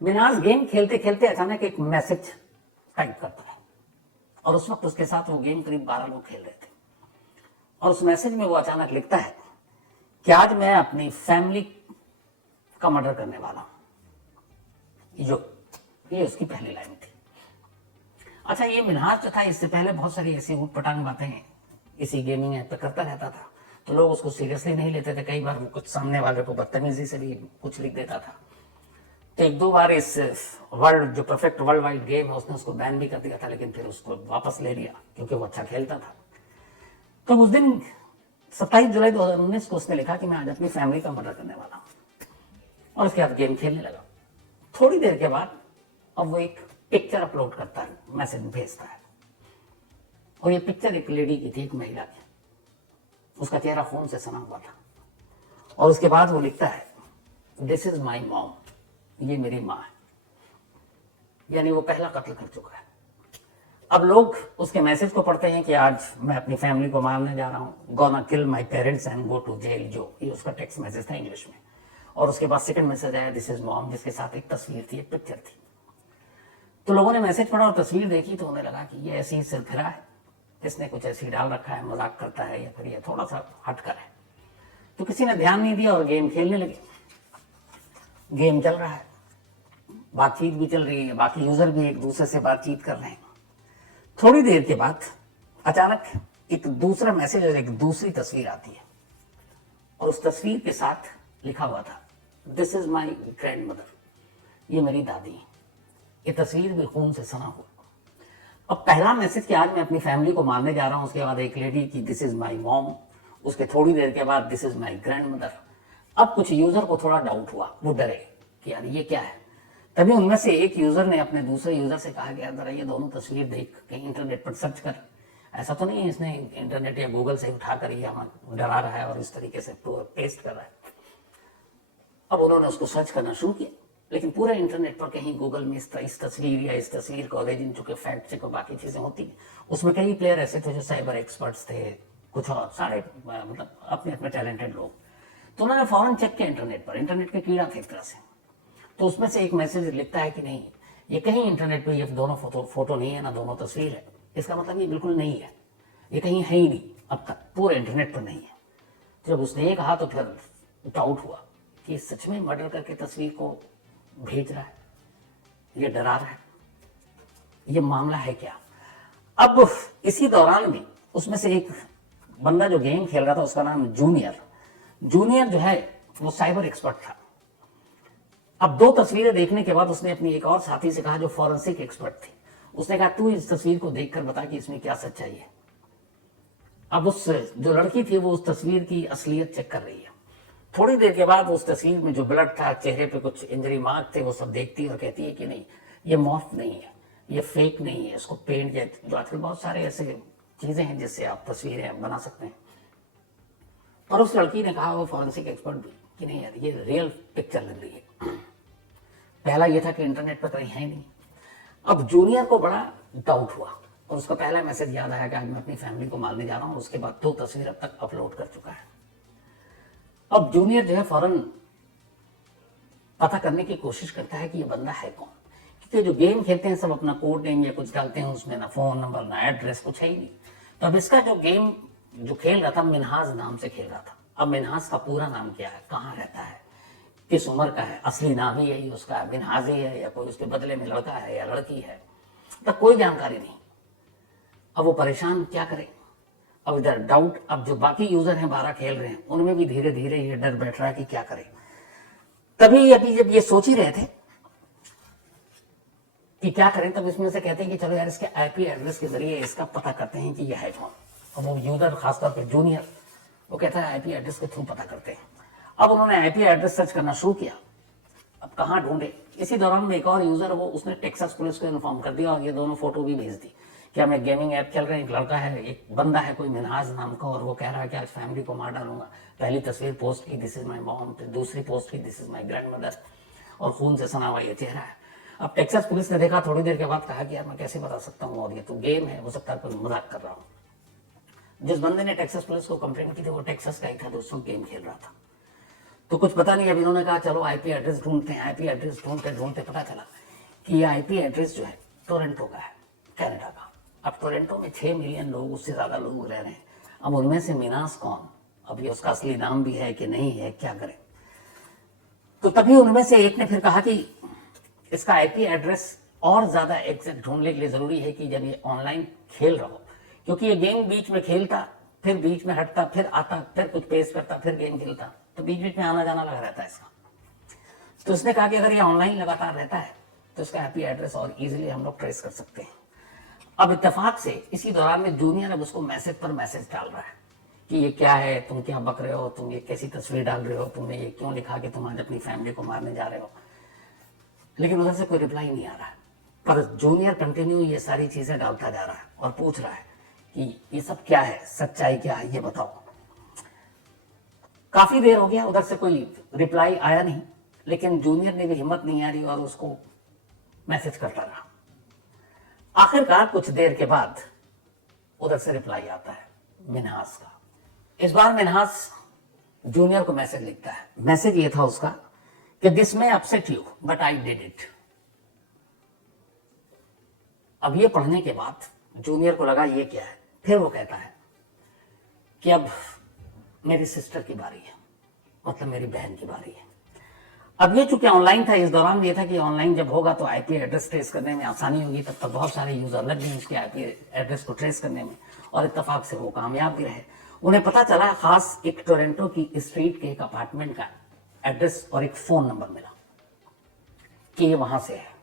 Minhaj game खेलते खेलते अचानक एक मैसेज टाइप करता है और उस वक्त उसके साथ वो गेम करीब 12 लोग खेल रहे थे और उस मैसेज में वो अचानक लिखता है कि आज मैं अपनी फैमिली का मर्डर करने वाला हूं। ये उसकी पहली लाइन थी। अच्छा, ये मिनहाज जो था इससे पहले बहुत सारी ऐसी ऊटपटांग बातें इसी गेमिंग ऐप पे करता रहता था, तो लोग उसको सीरियसली नहीं लेते थे। कई बार वो कुछ सामने वाले को बदतमीजी से भी कुछ लिख देता था। तो एक दो बार इस वर्ल्ड जो परफेक्ट वर्ल्ड वाइड गेम है उसने उसको बैन भी कर दिया था, लेकिन फिर उसको वापस ले लिया क्योंकि वो अच्छा खेलता था। तो उस दिन 27 जुलाई 2019 को उसने लिखा कि मैं आज अपनी फैमिली का मर्डर करने वाला हूं और उसके बाद गेम खेलने लगा। थोड़ी देर के बाद अब वो एक पिक्चर अपलोड करता है, मैसेज भेजता है और ये पिक्चर एक लेडी की थी, एक महिला की। उसका चेहरा खून से सना हुआ था और उसके बाद वो लिखता है दिस इज माई मॉम, ये मेरी माँ है। यानी वो पहला कत्ल कर चुका है। अब लोग उसके मैसेज को पढ़ते हैं कि आज मैं अपनी फैमिली को मारने जा रहा हूं, gonna kill my parents and go to jail. जो ये उसका टेक्स्ट मैसेज था इंग्लिश में। और उसके बाद सेकंड मैसेज आया दिस इज मॉम, जिसके साथ एक तस्वीर थी, एक पिक्चर थी। तो लोगों ने मैसेज पढ़ा और तस्वीर देखी तो उन्हें लगा कि ये ऐसी सिरफिरा है, इसने कुछ ऐसी डाल रखा है, मजाक करता है या फिर ये थोड़ा सा हटकर है। तो किसी ने ध्यान नहीं दिया और गेम खेलने लगे। गेम चल रहा है, बातचीत भी चल रही है, बाकी यूजर भी एक दूसरे से बातचीत कर रहे हैं। थोड़ी देर के बाद अचानक एक दूसरा मैसेज और एक दूसरी तस्वीर आती है और उस तस्वीर के साथ लिखा हुआ था this is my grand mother, ये मेरी दादी है। ये तस्वीर भी खून से सना हुआ। अब पहला मैसेज कि आज मैं अपनी फैमिली को मारने जा रहा हूं, उसके बाद एक लेडी की दिस इज माई मॉम, उसके थोड़ी देर के बाद this is my grand mother. अब कुछ यूजर को थोड़ा डाउट हुआ, वो डरे कि यार ये क्या है। तभी उनमें से एक यूजर ने अपने दूसरे यूजर से कहा कि यार जरा ये दोनों तस्वीर देख, कहीं इंटरनेट पर सर्च कर, ऐसा तो नहीं है इसने इंटरनेट या गूगल से उठाकर ये हमें डरा रहा है और इस तरीके से पेस्ट कर रहा है। अब उन्होंने उसको सर्च करना शुरू किया, लेकिन पूरे इंटरनेट पर कहीं गूगल में इस तस्वीर या इस तस्वीर का ओरिजिन, चूंकि फैक्ट चेक और बाकी चीजें होती हैं, उसमें कई प्लेयर ऐसे थे जो साइबर एक्सपर्ट्स थे, कुछ और सारे मतलब अपने अपने टैलेंटेड लोग। तो उन्होंने फौरन चेक किया इंटरनेट पर, इंटरनेट के कीड़ा थे एक तरह से। तो उसमें से एक मैसेज लिखता है कि नहीं, ये कहीं इंटरनेट पे ये दोनों फोटो नहीं है, ना दोनों तस्वीर है, इसका मतलब ये बिल्कुल नहीं है, ये कहीं है ही नहीं, अब तक पूरे इंटरनेट पर नहीं है। जब उसने ये कहा तो फिर डाउट हुआ कि सच में मर्डर करके तस्वीर को भेज रहा है, ये डरा रहा है, ये मामला है क्या। अब इसी दौरान भी उसमें से एक बंदा जो गेम खेल रहा था उसका नाम जूनियर जो है वो साइबर एक्सपर्ट था। अब दो तस्वीरें देखने के बाद उसने अपनी एक और साथी से कहा जो फॉरेंसिक एक्सपर्ट थी, उसने कहा तू इस तस्वीर को देखकर बता कि इसमें क्या सच्चाई है। अब उस जो लड़की थी वो उस तस्वीर की असलियत चेक कर रही है। थोड़ी देर के बाद उस तस्वीर में जो ब्लड था, चेहरे पे कुछ इंजरी मार्क थे, वो सब देखती और कहती है कि नहीं, ये मॉर्फ नहीं है, ये फेक नहीं है, इसको पेंट या जो आजकल बहुत सारे ऐसे चीजें हैं जिससे आप तस्वीरें बना सकते हैं। और उस लड़की ने कहा, वो फॉरेंसिक एक्सपर्ट भी, कि नहीं यार ये रियल पिक्चर लग रही है। पहला ये था कि इंटरनेट पर कहीं है नहीं। अब जूनियर को बड़ा डाउट हुआ और उसका पहला मैसेज याद आया कि आज मैं अपनी फैमिली को मारने जा रहा हूं। उसके बाद 2 तस्वीर अब तक अपलोड कर चुका है। अब जूनियर जो है फौरन पता करने की कोशिश करता है कि ये बंदा है कौन, क्योंकि जो गेम खेलते हैं सब अपना कोड नेम या कुछ डालते हैं, उसमें ना फोन नंबर ना एड्रेस, कुछ है ही नहीं। तो अब इसका जो गेम जो खेल रहा था मिनहाज नाम से खेल रहा था। अब मिनहाज का पूरा नाम क्या है, कहाँ रहता है, किस उम्र का है, असली नाम ही यही उसका मिनहाज ही है या कोई उसके बदले में लड़का है या लड़की है, तो कोई जानकारी नहीं। अब वो परेशान क्या करे। अब इधर डाउट, अब जो बाकी यूजर हैं 12 खेल रहे हैं उनमें भी धीरे धीरे ये डर बैठ रहा है कि क्या करे। तभी अभी जब ये सोच ही रहे थे कि क्या करें, तब इसमें से कहते हैं कि चलो यार इसके आईपी एड्रेस के जरिए इसका पता करते हैं कि यह है कौन। अब वो यूजर खासतौर पर जूनियर वो कहता है आईपी एड्रेस के थ्रू पता करते हैं। अब उन्होंने आईपी एड्रेस सर्च करना शुरू किया। अब कहाँ ढूंढे। इसी दौरान में एक और यूजर वो उसने टेक्सास पुलिस को इन्फॉर्म कर दिया और ये दोनों फोटो भी भेज दी कि हमें गेमिंग ऐप खेल रहे हैं, एक लड़का है, एक बंदा है कोई मिनहाज नाम का, और वो कह रहा है कि आज फैमिली को मार डालूंगा। पहली तस्वीर पोस्ट की दिस इज माई मॉम, दूसरी पोस्ट की this is my grand mother, और खून से सना हुआ ये चेहरा है। अब टेक्सास पुलिस ने देखा, थोड़ी देर के बाद कहा कि यार मैं कैसे बता सकता हूँ, और ये तो गेम है, हो सकता है कोई मजाक कर रहा हूँ। जिस बंदे ने टेक्सास पुलिस को कंप्लेंट की थी वो टेक्सास का ही था, दोस्तों गेम खेल रहा था। तो कुछ पता नहीं, अभी इन्होंने कहा चलो आईपी एड्रेस ढूंढते हैं। आईपी एड्रेस ढूंढते ढूंढते पता चला कि ये आईपी एड्रेस जो है टोरंटो का है, कनाडा का। अब टोरंटो में 6 मिलियन लोग, उससे ज्यादा लोग रह रहे हैं। अब उनमें से मिनाज कौन, अब ये उसका असली नाम भी है कि नहीं है, क्या करें। तो तभी उनमें से एक ने फिर कहा कि इसका आईपी एड्रेस और ज्यादा एग्जैक्ट ढूंढने के लिए जरूरी है कि जब ये ऑनलाइन खेल रहा हो, क्योंकि ये गेम बीच में खेलता, फिर बीच में हटता, फिर आता, फिर कुछ पेश करता, फिर गेम खेलता, तो बीच बीच में आना जाना लगा रहता है इसका। तो उसने कहा कि अगर ये ऑनलाइन लगातार रहता है तो इसका आईपी एड्रेस और इजीली हम लोग ट्रेस कर सकते हैं। अब इत्तेफाक से इसी दौरान में जूनियर अब उसको मैसेज पर मैसेज डाल रहा है कि ये क्या है, तुम क्या बक रहे हो, तुम ये कैसी तस्वीर डाल रहे हो, तुमने ये क्यों लिखा कि तुम आज अपनी फैमिली को मारने जा रहे हो। लेकिन उधर से कोई रिप्लाई नहीं आ रहा है, पर जूनियर कंटिन्यू ये सारी चीजें डालता जा रहा है और पूछ रहा है कि ये सब क्या है, सच्चाई क्या है, ये बताओ। काफी देर हो गया, उधर से कोई रिप्लाई आया नहीं, लेकिन जूनियर ने भी हिम्मत नहीं आ रही और उसको मैसेज करता रहा। आखिरकार कुछ देर के बाद उधर से रिप्लाई आता है मिन्हास का। इस बार मिन्हास जूनियर को मैसेज लिखता है। मैसेज ये था उसका कि दिस में upset you but I did it. अब ये पढ़ने के बाद जूनियर को लगा ये क्या है। फिर वो कहता है कि अब मेरी सिस्टर की बारी है, मतलब मेरी बहन की बारी है। अब ये चूंकि ऑनलाइन था, इस दौरान ये था कि ऑनलाइन जब होगा तो आईपी एड्रेस ट्रेस करने में आसानी होगी। तब तक बहुत सारे यूजर लग गए उसके आईपी एड्रेस को ट्रेस करने में, और इत्तेफाक से वो कामयाब भी रहे। उन्हें पता चला खास एक टोरंटो की स्ट्रीट के एक अपार्टमेंट का एड्रेस और एक फोन नंबर मिला कि ये वहां से है।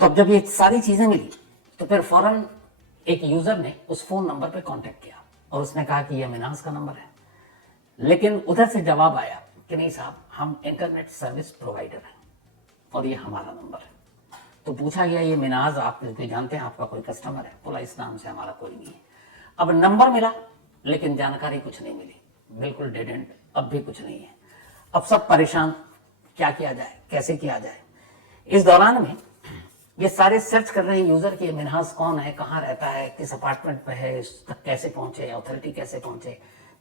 तो अब जब ये सारी चीजें मिली तो फिर फौरन एक यूजर ने उस फोन नंबर पे कांटेक्ट किया और उसने कहा कि ये मिनाज का नंबर है। लेकिन उधर से जवाब आया कि नहीं साहब, हम इंटरनेट सर्विस प्रोवाइडर हैं और ये हमारा नंबर है। तो पूछा गया ये मिनाज आप कोई जानते हैं, आपका कोई कस्टमर है? बोला इस नाम से हमारा कोई नहीं है। अब नंबर मिला लेकिन जानकारी कुछ नहीं मिली, बिल्कुल डेड एंड, अब भी कुछ नहीं है। अब सब परेशान, क्या किया जाए, कैसे किया जाए। इस दौरान में ये सारे सर्च कर रहे यूजर कि मिन्हाज कौन है, कहाँ रहता है, किस अपार्टमेंट पे है, इस तक कैसे पहुंचे, अथॉरिटी कैसे पहुंचे,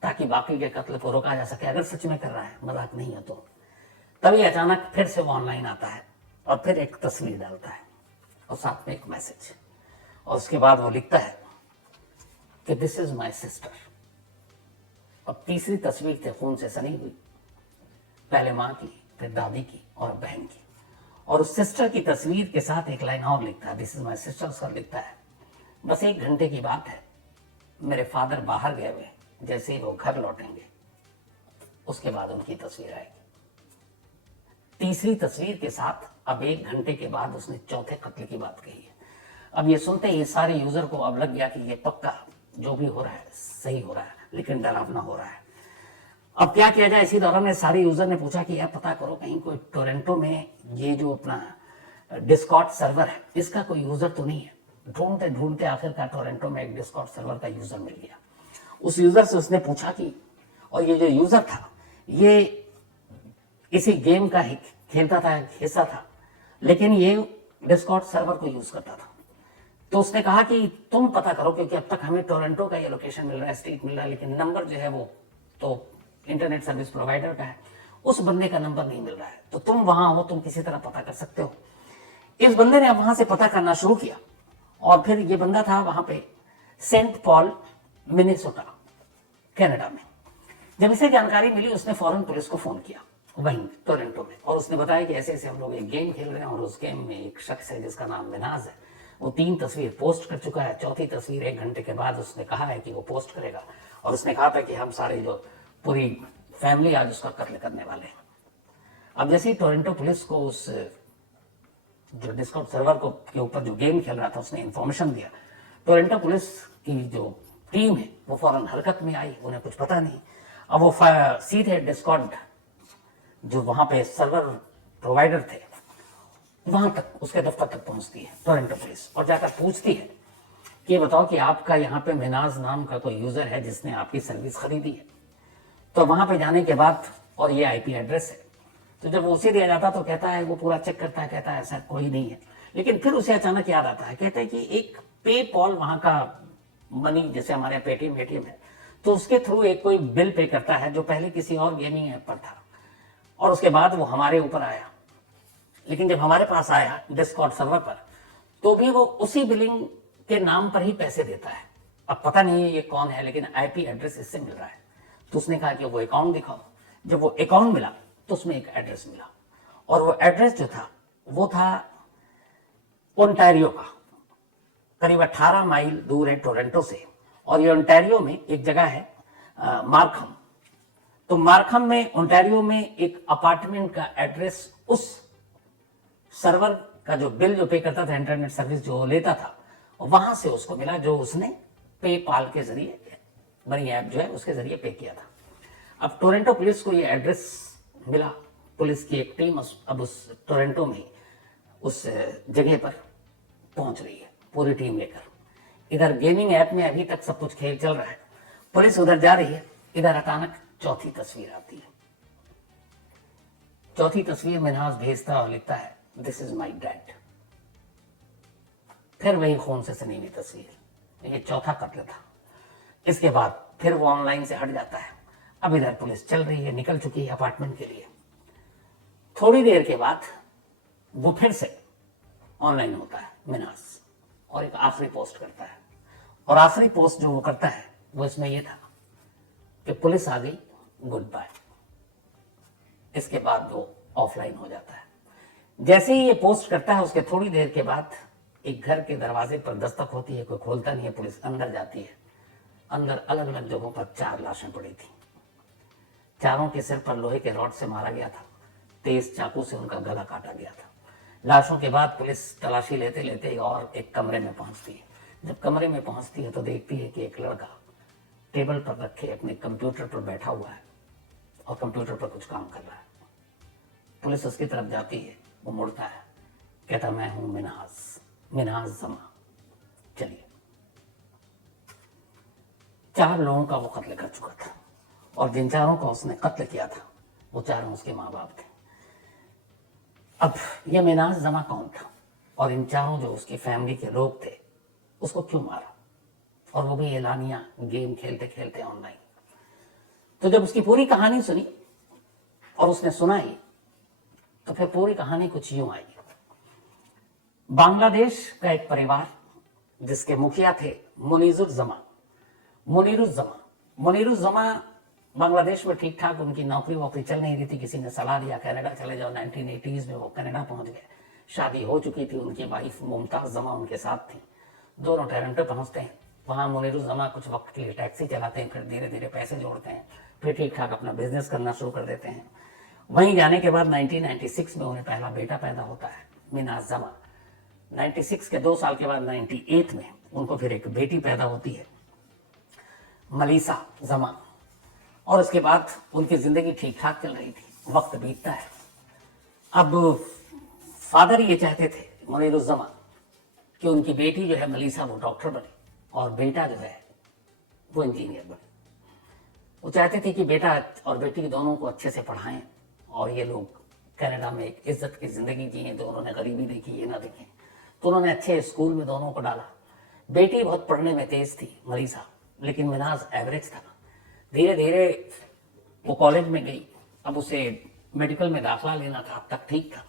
ताकि बाकी के कत्ल को रोका जा सके, अगर सच में कर रहा है, मजाक नहीं है तो। तभी अचानक फिर से वो ऑनलाइन आता है और फिर एक तस्वीर डालता है और साथ में एक मैसेज, और उसके बाद वो लिखता है कि दिस इज माई सिस्टर। और तीसरी तस्वीर थे खून से सनी हुई, पहले माँ की, फिर दादी की और बहन की, और उस सिस्टर की तस्वीर के साथ एक लाइन और लिखता है, दिस इज माई सिस्टर। उसका लिखता है बस 1 घंटे की बात है, मेरे फादर बाहर गए हुए, जैसे ही वो घर लौटेंगे उसके बाद उनकी तस्वीर आएगी। तीसरी तस्वीर के साथ अब 1 घंटे के बाद उसने चौथे कत्ल की बात कही है। अब ये सुनते ही सारे यूजर को अब लग गया कि ये पक्का जो भी हो रहा है सही हो रहा है, लेकिन डरावना हो रहा है। अब क्या किया जाए। इसी दौरान में सारे यूजर ने पूछा कि यार पता करो कहीं कोई टोरंटो में ये जो अपना डिस्कॉर्ड सर्वर है इसका कोई यूजर तो नहीं है। ढूंढते ढूंढते आखिरकार टोरंटो में एक डिस्कॉर्ड सर्वर का यूजर मिल गया। उस यूजर से उसने पूछा कि, और ये जो यूजर था ये इसी गेम का ही खेलता था, हिस्सा था, लेकिन ये डिस्कॉर्ड सर्वर को यूज करता था। तो उसने कहा कि तुम पता करो, क्योंकि अब तक हमें टोरंटो का ये लोकेशन मिल रहा है, स्ट्रीट मिल रहा है, लेकिन नंबर जो है वो तो इंटरनेट सर्विस प्रोवाइडर का है, उस बंदे का नंबर नहीं मिल रहा है। तो तुम वहां हो, तुम किसी तरह पता कर सकते हो। इस बंदे ने अब वहां से पता करना शुरू किया, और फिर ये बंदा था वहां पे सेंट पॉल, मिनेसोटा, कनाडा में। जब इसे जानकारी मिली उसने फौरन पुलिस को फोन किया वहीं टोरंटो में, और उसने बताया कि ऐसे ऐसे हम लोग एक गेम खेल रहे हैं और उस गेम में एक शख्स है जिसका नाम मिनाज है, वो 3 तस्वीर पोस्ट कर चुका है, चौथी तस्वीर 1 घंटे के बाद उसने कहा है कि वो पोस्ट करेगा, और उसने कहा था कि हम सारे जो पूरी फैमिली आज उसका कत्ल करने वाले हैं। अब जैसे ही टोरंटो पुलिस को उस जो डिस्कॉर्ड सर्वर को के ऊपर जो गेम खेल रहा था उसने इंफॉर्मेशन दिया, टोरंटो पुलिस की जो टीम है वो फौरन हरकत में आई। उन्हें कुछ पता नहीं, अब वो सीधे डिस्कॉर्ड जो वहां पे सर्वर प्रोवाइडर थे वहां तक, उसके दफ्तर तक पहुंचती है टोरंटो पुलिस, और जाकर पूछती है कि ये बताओ कि आपका यहाँ पे मिनाज नाम का कोई यूजर है जिसने आपकी सर्विस खरीदी है। तो वहां पे जाने के बाद, और ये आईपी एड्रेस है, तो जब उसे दिया जाता तो कहता है, वो पूरा चेक करता है, कहता है ऐसा कोई नहीं है। लेकिन फिर उसे अचानक याद आता है, कहता है कि एक पे पॉल वहां का मनी, जैसे हमारे पेटीएम है, तो उसके थ्रू एक कोई बिल पे करता है जो पहले किसी और गेमिंग ऐप पर था। और उसके बाद वो हमारे ऊपर आया। लेकिन जब हमारे पास आया डिस्कॉर्ड सर्वर पर, तो भी वो उसी बिलिंग के नाम पर ही पैसे देता है। अब पता नहीं ये कौन है, लेकिन आईपी एड्रेस इससे मिल रहा है। तो उसने कहा कि वो अकाउंट दिखाओ। जब वो अकाउंट मिला तो उसमें एक एड्रेस मिला, और वो एड्रेस जो था वो था ओंटारियो का, करीब 18 माइल दूर है टोरंटो से। और ये ओंटारियो में एक जगह है मार्खम। तो मार्खम में ओंटारियो में एक अपार्टमेंट का एड्रेस उस सर्वर का जो बिल जो पे करता था, इंटरनेट सर्विस जो लेता था, वहां से उसको मिला, जो उसने पेपाल के जरिए, बड़ी ऐप जो है उसके जरिए पे किया था। अब टोरंटो पुलिस को ये एड्रेस मिला। पुलिस की एक टीम अब उस टोरंटो में उस जगह पर पहुंच रही है, पूरी टीम लेकर। इधर गेमिंग ऐप में अभी तक सब कुछ खेल चल रहा है, पुलिस उधर जा रही है। इधर अचानक चौथी तस्वीर आती है। चौथी तस्वीर मिन्हाज भेजता और लिखता है, दिस इज माई डैड। फिर वही खून से सनी हुई तस्वीर, ये चौथा कत्ल था। इसके बाद फिर वो ऑनलाइन से हट जाता है। अब इधर पुलिस चल रही है, निकल चुकी है अपार्टमेंट के लिए। थोड़ी देर के बाद वो फिर से ऑनलाइन होता है मिन्हाज, और एक आखिरी पोस्ट करता है। और आखिरी पोस्ट जो वो करता है वो इसमें ये था कि पुलिस आ गई, गुड बाय। इसके बाद वो ऑफलाइन हो जाता है। जैसे ही ये पोस्ट करता है, उसके थोड़ी देर के बाद एक घर के दरवाजे पर दस्तक होती है, कोई खोलता नहीं है। पुलिस अंदर जाती है। अंदर अलग अलग जगहों पर 4 लाशें पड़ी थी। चारों के सिर पर लोहे के रॉड से मारा गया था, तेज चाकू से उनका गला काटा गया था। लाशों के बाद पुलिस तलाशी लेते लेते और एक कमरे में पहुंचती है। जब कमरे में पहुंचती है तो देखती है कि एक लड़का टेबल पर रखे अपने कंप्यूटर पर बैठा हुआ है और कंप्यूटर पर कुछ काम कर रहा है। पुलिस उसकी तरफ जाती है, वो मुड़ता है, कहता मैं हूं मिन्हाज जमा, चलिए। 4 लोगों का वो कत्ल कर चुका था, और जिन 4 का उसने कत्ल किया था वो 4 उसके माँ बाप थे। अब ये मिन्हाज जमा कौन था, और इन 4 जो उसकी फैमिली के लोग थे उसको क्यों मारा, और वो भी एलानिया गेम खेलते खेलते ऑनलाइन। तो जब उसकी पूरी कहानी सुनी और उसने सुनाई, तो फिर पूरी कहानी कुछ यूं आई। बांग्लादेश का एक परिवार जिसके मुखिया थे मुनीरुज्जमा बांग्लादेश में ठीक ठाक उनकी नौकरी वोकरी चल नहीं रही थी। किसी ने सलाह दिया कनाडा चले जाओ। 1980s में वो कनाडा पहुंच गए। शादी हो चुकी थी, उनकी वाइफ मुमताज जमा उनके साथ थी। दोनों टोरंटो पहुंचते हैं। वहां मुनीरुज्जमा कुछ वक्त के लिए टैक्सी चलाते हैं, फिर धीरे धीरे पैसे जोड़ते हैं, फिर ठीक ठाक अपना बिजनेस करना शुरू कर देते हैं। वहीं जाने के बाद 1996 में उन्हें पहला बेटा पैदा होता है, मिन्हाज जमा। 96 के 2 साल के बाद 98 में उनको फिर एक बेटी पैदा होती है, मलीसा जमा। और उसके बाद उनकी जिंदगी ठीक ठाक चल रही थी। वक्त बीतता है। अब फादर ये चाहते थे मुनीरुज्जमा कि उनकी बेटी जो है मलीसा वो डॉक्टर बने और बेटा जो है वो इंजीनियर बने। वो चाहते थे कि बेटा और बेटी दोनों को अच्छे से पढ़ाएं और ये लोग कनाडा में एक इज्जत की जिंदगी जिए। दोनों ने गरीबी देखी, ये ना देखें। तो उन्होंने अच्छे स्कूल में दोनों को डाला। बेटी बहुत पढ़ने में तेज थी मलीसा, लेकिन मिन्हाज एवरेज था। धीरे धीरे वो कॉलेज में गई। अब उसे मेडिकल में दाखिला लेना था, अब तक ठीक था।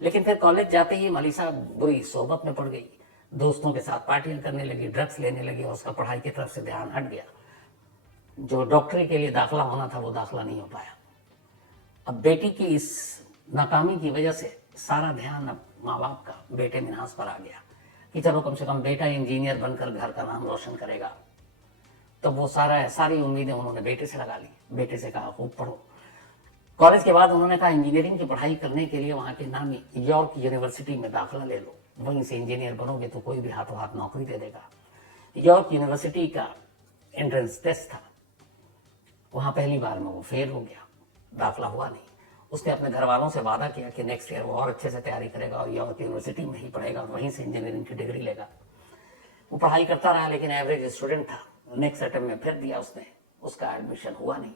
लेकिन फिर कॉलेज जाते ही मलीसा बुरी सोबत में पड़ गई। दोस्तों के साथ पार्टियां करने लगी, ड्रग्स लेने लगी, और उसका पढ़ाई की तरफ से ध्यान हट गया। जो डॉक्टरी के लिए दाखिला होना था वो दाखिला नहीं हो पाया। अब बेटी की इस नाकामी की वजह से सारा ध्यान अब माँ बाप का बेटे मिन्हाज पर आ गया कि चलो कम से कम बेटा इंजीनियर बनकर घर का नाम रोशन करेगा। तो वो सारी उम्मीदें उन्होंने बेटे से लगा ली। बेटे से कहा खूब पढ़ो। कॉलेज के बाद उन्होंने कहा इंजीनियरिंग की पढ़ाई करने के लिए वहाँ के नामी यॉर्क यूनिवर्सिटी में दाखिला ले लो, वहीं से इंजीनियर बनोगे तो कोई भी हाथों हाथ नौकरी दे देगा। यॉर्क यूनिवर्सिटी का एंट्रेंस टेस्ट था, वहाँ पहली बार में वो फेल हो गया, दाखिला हुआ नहीं। उसने अपने घर वालों से वादा किया कि नेक्स्ट ईयर वो और अच्छे से तैयारी करेगा और यॉर्क यूनिवर्सिटी में ही पढ़ेगा और वहीं से इंजीनियरिंग की डिग्री लेगा। वो पढ़ाई करता रहा, लेकिन एवरेज स्टूडेंट था। नेक्स्ट अटेम्प्ट में फिर दिया उसने, उसका एडमिशन हुआ नहीं।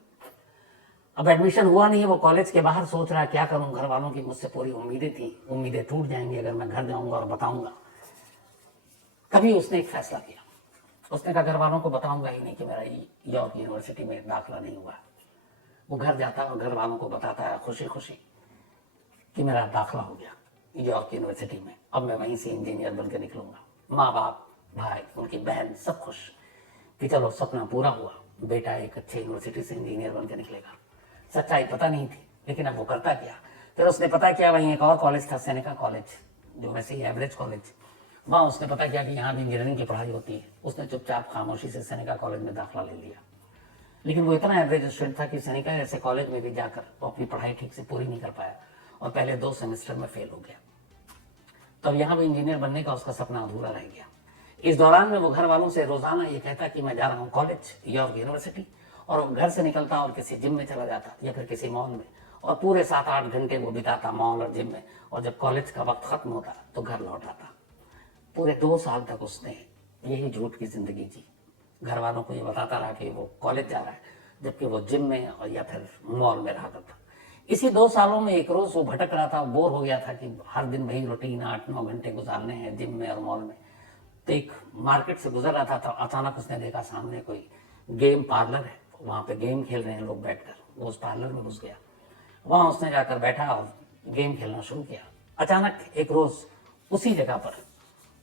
अब एडमिशन हुआ नहीं, वो कॉलेज के बाहर सोच रहा है क्या करूं। घर वालों की मुझसे पूरी उम्मीदें थी, उम्मीदें टूट जाएंगी अगर मैं घर जाऊंगा और बताऊंगा। तभी उसने एक फैसला किया। उसने कहा घर वालों को बताऊंगा ही नहीं कि मेरा यॉर्क यूनिवर्सिटी में दाखिला नहीं हुआ। वो घर जाता है और घर वालों को बताता है खुशी खुशी कि मेरा दाखिला हो गया न्यूयॉर्क यूनिवर्सिटी में, अब मैं वहीं से इंजीनियर बनकर निकलूंगा। माँ बाप, भाई, उनकी बहन सब खुश कि चलो सपना पूरा हुआ, बेटा एक अच्छे यूनिवर्सिटी से इंजीनियर बनकर निकलेगा। सच्चाई पता नहीं थी, लेकिन अब वो करता क्या। फिर उसने पता किया वहीं एक और कॉलेज था, सेनेका कॉलेज, जो वैसे ही एवरेज कॉलेज, वहाँ उसने पता किया कि यहाँ भी इंजीनियरिंग की पढ़ाई होती है। उसने चुपचाप खामोशी से सेनेका कॉलेज में दाखिला ले लिया। लेकिन वो इतना एवरेज स्टूडेंट था कि सेनेका ऐसे कॉलेज में भी जाकर वो अपनी पढ़ाई ठीक से पूरी नहीं कर पाया और पहले 2 सेमेस्टर में फेल हो गया। तब यहाँ भी इंजीनियर बनने का उसका सपना अधूरा रह गया। इस दौरान में वो घर वालों से रोजाना ये कहता कि मैं जा रहा हूँ कॉलेज, न्यूयॉर्क यूनिवर्सिटी, और वो घर से निकलता और किसी जिम में चला जाता या फिर किसी मॉल में, और पूरे 7-8 घंटे वो बिताता मॉल और जिम में, और जब कॉलेज का वक्त खत्म होता तो घर लौट आता। पूरे 2 साल तक उसने यही झूठ की जिंदगी जी। घर वालों को ये बताता रहा कि वो कॉलेज जा रहा है, जबकि वो जिम में और या फिर मॉल में रहा था। इसी 2 सालों में एक रोज वो भटक रहा था, बोर हो गया था कि हर दिन वही रूटीन 8-9 घंटे गुजारने हैं जिम में और मॉल में। तो एक मार्केट से गुजर रहा था तो अचानक उसने देखा सामने कोई गेम पार्लर है, वहां पे गेम खेल रहे हैं लोग बैठकर। वो उस पार्लर में घुस गया, वहां उसने जाकर बैठा और गेम खेलना शुरू किया। अचानक एक रोज उसी जगह पर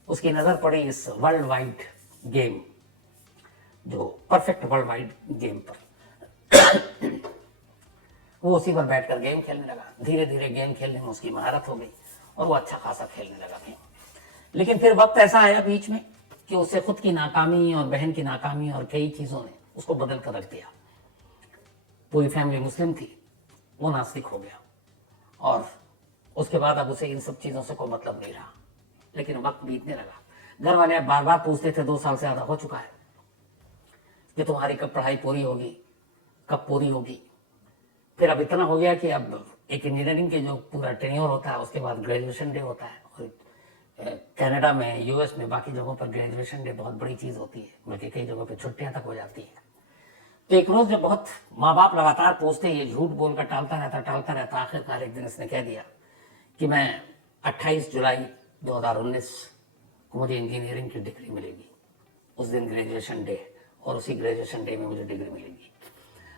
उसकी नजर पड़ी इस वर्ल्ड वाइड गेम, जो परफेक्ट वर्ल्ड वाइड गेम पर। वो उसी पर बैठकर गेम खेलने लगा। धीरे धीरे गेम खेलने में उसकी महारत हो गई और वो अच्छा खासा खेलने लगा गेम। लेकिन फिर वक्त ऐसा आया बीच में कि उसे खुद की नाकामी और बहन की नाकामी और कई चीजों ने उसको बदल कर रख दिया। पूरी फैमिली मुस्लिम थी, वो नास्तिक हो गया, और उसके बाद अब उसे इन सब चीजों से कोई मतलब नहीं रहा। लेकिन वक्त बीतने लगा। घर वाले अब बार बार पूछते थे, 2 साल से ज्यादा हो चुका है, कि तुम्हारी कब पढ़ाई पूरी होगी, कब पूरी होगी। फिर अब इतना हो गया कि अब एक इंजीनियरिंग के जो पूरा टेन्योर होता है उसके बाद ग्रेजुएशन डे होता है, और कनाडा में, यूएस में, बाकी जगहों पर ग्रेजुएशन डे बहुत बड़ी चीज होती है, बल्कि कई जगहों पर छुट्टियां तक हो जाती है। तो एक रोज जब बहुत माँ बाप लगातार पूछते, ये झूठ बोलकर टालता रहता, आखिरकार एक दिन इसने कह दिया कि मैं 28 जुलाई 2019 को मुझे इंजीनियरिंग की डिग्री मिलेगी। उस दिन ग्रेजुएशन डे, और उसी ग्रेजुएशन डे में मुझे डिग्री मिलेगी।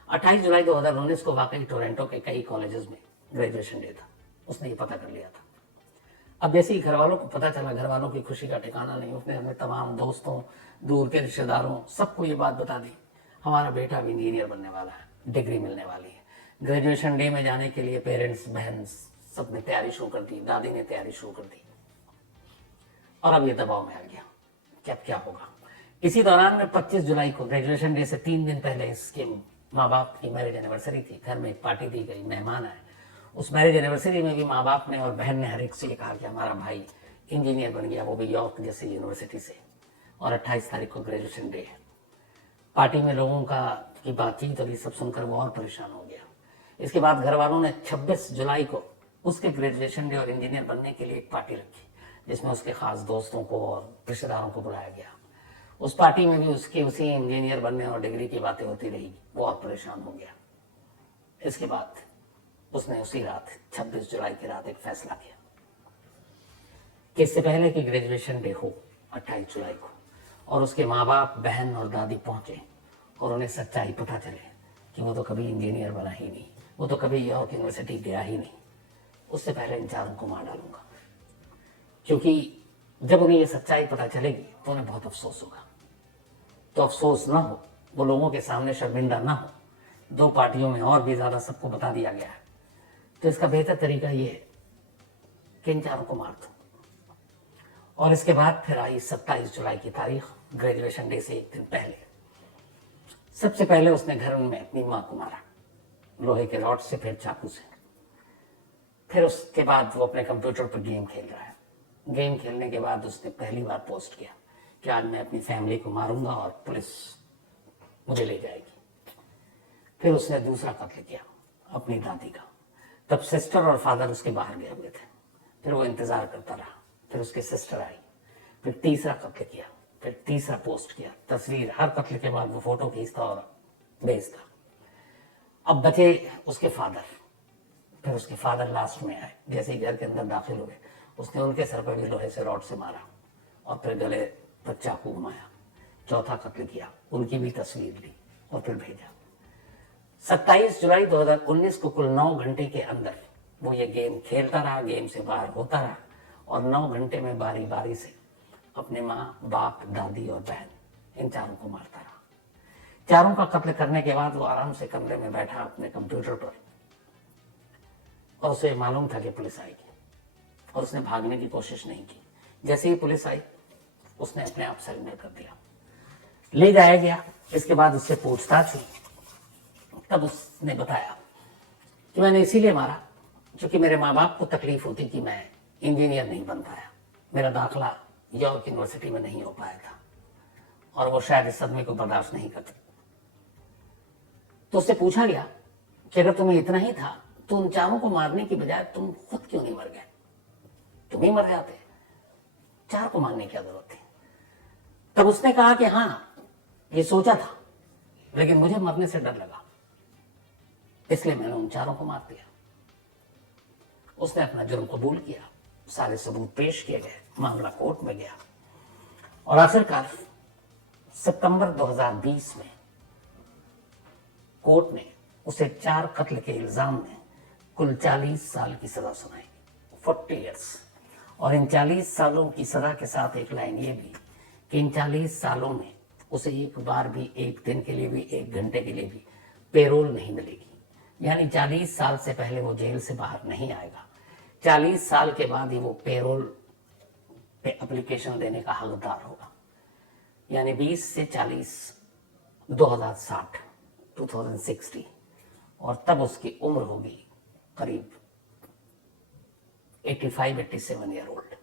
28 जुलाई 2019 को वाकई टोरंटो के कई कॉलेजेस में ग्रेजुएशन डे था। उसने ये पता कर लिया था। अब जैसे ही घर वालों को पता चला, घर वालों की खुशी का ठिकाना नहीं। उसने अपने तमाम दोस्तों, दूर के रिश्तेदारों, सबको ये बात बता दी, हमारा बेटा भी इंजीनियर बनने वाला है, डिग्री मिलने वाली है। ग्रेजुएशन डे में जाने के लिए पेरेंट्स, बहन, सब ने तैयारी शुरू कर दी, दादी ने तैयारी शुरू कर दी। और अब ये दबाव में आ गया कि अब क्या होगा। इसी दौरान में 25 जुलाई को, ग्रेजुएशन डे से 3 दिन पहले, इसके माँ बाप की मैरिज एनिवर्सरी थी। घर में एक पार्टी दी गई, मेहमान आए। उस मैरिज एनिवर्सरी में भी माँ बाप ने और बहन ने हर एक से कहा कि हमारा भाई इंजीनियर बन गया, वो भी यॉर्क जैसी यूनिवर्सिटी से, और 28 तारीख को ग्रेजुएशन डे है। पार्टी में लोगों की बातचीत और ये सब सुनकर वो और परेशान हो गया। इसके बाद घर वालों ने 26 जुलाई को उसके ग्रेजुएशन डे और इंजीनियर बनने के लिए एक पार्टी रखी, जिसमें उसके खास दोस्तों को और रिश्तेदारों को बुलाया गया। उस पार्टी में भी उसके उसी इंजीनियर बनने और डिग्री की बातें होती रही। वो और परेशान हो गया। इसके बाद उसने उसी रात, 26 जुलाई की रात, एक फैसला किया कि इससे पहले कि ग्रेजुएशन डे हो 28 जुलाई को, और उसके माँ बाप, बहन और दादी पहुंचे और उन्हें सच्चाई पता चले कि वो तो कभी इंजीनियर बना ही नहीं, वो तो कभी यॉर्क यूनिवर्सिटी गया ही नहीं, उससे पहले इन चारों को मार डालूंगा। क्योंकि जब उन्हें ये सच्चाई पता चलेगी तो उन्हें बहुत अफसोस होगा। तो अफसोस ना हो, वो लोगों के सामने शर्मिंदा ना हो, 2 पार्टियों में और भी ज्यादा सबको बता दिया गया है, तो इसका बेहतर तरीका ये है कि इन चारों को मार दो। और इसके बाद फिर आई 27 जुलाई की तारीख, ग्रेजुएशन डे से 1 दिन पहले। सबसे पहले उसने घर में अपनी माँ को मारा, लोहे के रॉड से, फिर चाकू से। फिर उसके बाद वो अपने कंप्यूटर पर गेम खेल रहा है। गेम खेलने के बाद उसने पहली बार पोस्ट किया कि आज मैं अपनी फैमिली को मारूंगा और पुलिस मुझे ले जाएगी। फिर उसने दूसरा कत्ल किया, अपनी दादी का। तब सिस्टर और फादर उसके बाहर गए हुए थे। फिर वो इंतजार करता रहा, फिर उसकी सिस्टर आई। फिर तीसरा कत्ल किया, फिर तीसरा पोस्ट किया तस्वीर। हर कत्ल के बाद वो फोटो खींचता और भेजता। अब बचे उसके फादर। फिर उसके फादर लास्ट में आए। जैसे ही घर के अंदर दाखिल हुए, उसने उनके सर पर भी लोहे से रॉड से मारा और फिर गले पर चाकू घुमाया। चौथा कत्ल किया, उनकी भी तस्वीर ली और फिर भेजा। 27 जुलाई 2019 को कुल 9 घंटे के अंदर वो ये गेम खेलता रहा, गेम से बाहर होता रहा और 9 घंटे में बारी बारी से अपने माँ, बाप, दादी और बहन इन चारों को मारता रहा। चारों का कत्ल करने के बाद वो आराम से कमरे में बैठा अपने कंप्यूटर पर और उसे मालूम था कि पुलिस आएगी और उसने भागने की कोशिश नहीं की। जैसे ही पुलिस आई उसने अपने आप सरेंडर कर दिया, ले जाया गया। इसके बाद उससे पूछताछ हुई, तब उसने बताया कि मैंने इसीलिए मारा क्योंकि मेरे माँ बाप को तकलीफ होती कि मैं इंजीनियर नहीं बन पाया, मेरा दाखला यॉर्क यूनिवर्सिटी में नहीं हो पाया था और वो शायद इस सदमे को बर्दाश्त नहीं करते। तो उससे पूछा गया कि अगर तुम्हें इतना ही था तो उन चारों को मारने की बजाय तुम खुद क्यों नहीं मर गए? तुम ही मर जाते, चार को मारने की क्या जरूरत थी? तब उसने कहा कि हाँ, ये सोचा था, लेकिन मुझे मरने से डर लगा, इसलिए मैंने उन चारों को मार दिया। उसने अपना जुर्म कबूल किया, सारे सबूत पेश किए गए, मामला कोर्ट में गया और आखिरकार सितंबर 2020 में कोर्ट ने उसे 4 कत्ल के इल्जाम में कुल 40 साल की सजा सुनाई, 40 इयर्स। और इन 40 सालों की सजा के साथ एक लाइन ये भी कि इन 40 सालों में उसे एक बार भी, एक दिन के लिए भी, एक घंटे के लिए भी पेरोल नहीं मिलेगी। यानी 40 साल से पहले वो जेल से बाहर नहीं आएगा, 40 साल के बाद ही वो पेरोल पे एप्लीकेशन देने का हकदार होगा। यानी 20 से 40, 2060, 2060, और तब उसकी उम्र होगी करीब 85-87 ईयर ओल्ड।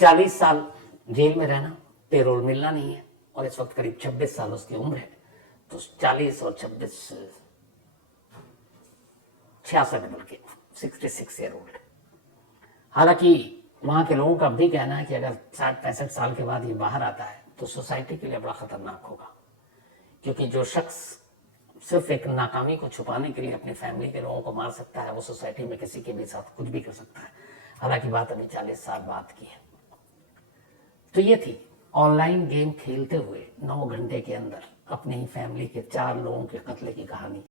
40 साल जेल में रहना, पेरोल मिलना नहीं है, और इस वक्त करीब 26 साल उसकी उम्र है। तो 40 और 26, 66 बल्कि 66 ईयर ओल्ड। हालांकि वहां के लोगों का अब भी कहना है कि अगर 60-65 साल के बाद ये बाहर आता है तो सोसाइटी के लिए बड़ा खतरनाक होगा, क्योंकि जो शख्स सिर्फ एक नाकामी को छुपाने के लिए अपनी फैमिली के लोगों को मार सकता है, वो सोसाइटी में किसी के भी साथ कुछ भी कर सकता है। हालांकि बात अभी 40 साल बाद की है। तो ये थी ऑनलाइन गेम खेलते हुए 9 घंटे के अंदर अपनी ही फैमिली के 4 लोगों के कत्ले की कहानी।